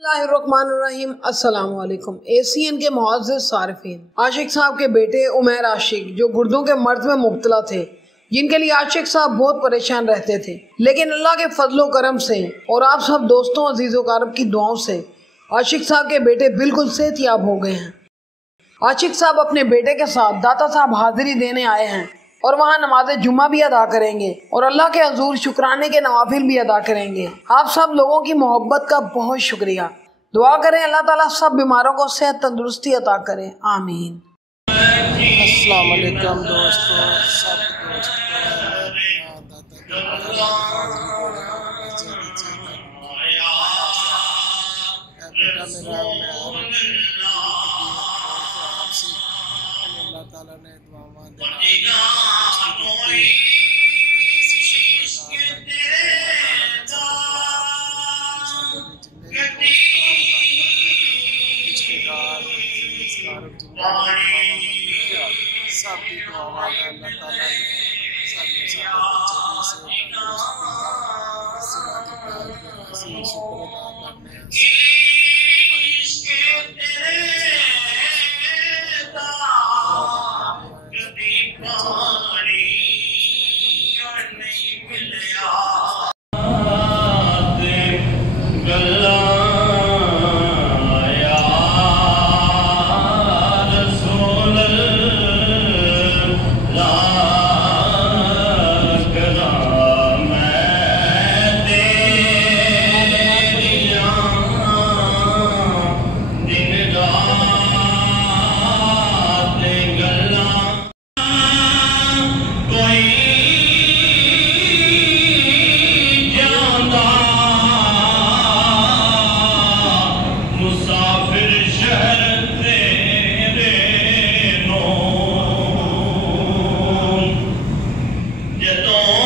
Bismillahirrahmanirrahim। अस्सलाम वालेकुम। ACN के मुअज़्ज़िज़ सारिफीन, आशिक साहब के बेटे उमैर आशिक जो गुर्दों के मर्ज में मुब्तला थे, जिनके लिए आशिक साहब बहुत परेशान रहते थे, लेकिन अल्लाह के फजलो करम से और आप सब दोस्तों अजीज़ो कारब की दुआओं से आशिक साहब के बेटे बिल्कुल सेहतयाब हो गए हैं। आशिक साहब अपने बेटे के साथ दाता साहब हाजिरी देने आए हैं और वहाँ नमाज जुम्मा भी अदा करेंगे और अल्लाह के हजूर शुक्राने के नवाफिल भी अदा करेंगे। आप सब लोगों की मोहब्बत का बहुत शुक्रिया। दुआ करें अल्लाह ताला सब बीमारों को सेहत तंदुरुस्ती अता करें, आमीन। अस्सलाम वालेकुम दोस्तों, सब अल्लाह ताला ने सब की दुआ अल्लाह ताला ने तो